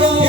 Lord.